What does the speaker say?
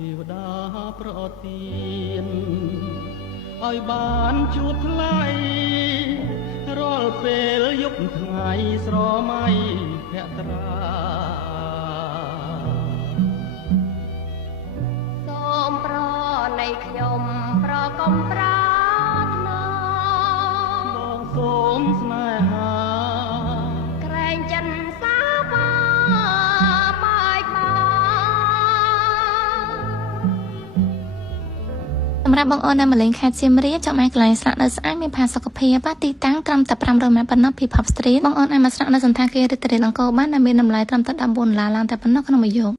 ទេវតាប្រទានឲ្យបានជួបថ្លៃរាល់ពេលយប់ថ្ងៃស្រមៃភក្ត្រាសូមប្រនៃខ្ញុំប្រកុំប្រាថ្នាបងសូមស្នេហាក្រែងចិនសាបាបាយបាសម្រាប់បងអូនដែលមកលេងខេត្តសៀមរាបចង់ឲ្យកន្លែងស្នាក់នៅស្អាតមានផាសុកភាពទីតាំងត្រឹមតែ500ម៉ែត្រប៉ុណ្ណោះពី Pub Street បងអូនអាចមកស្នាក់នៅសន្តាគារ Ritz-Carlton អង្គរបានដែលមានតម្លៃត្រឹមតែ$14ឡើងតែប៉ុណ្ណោះក្នុងមួយយប់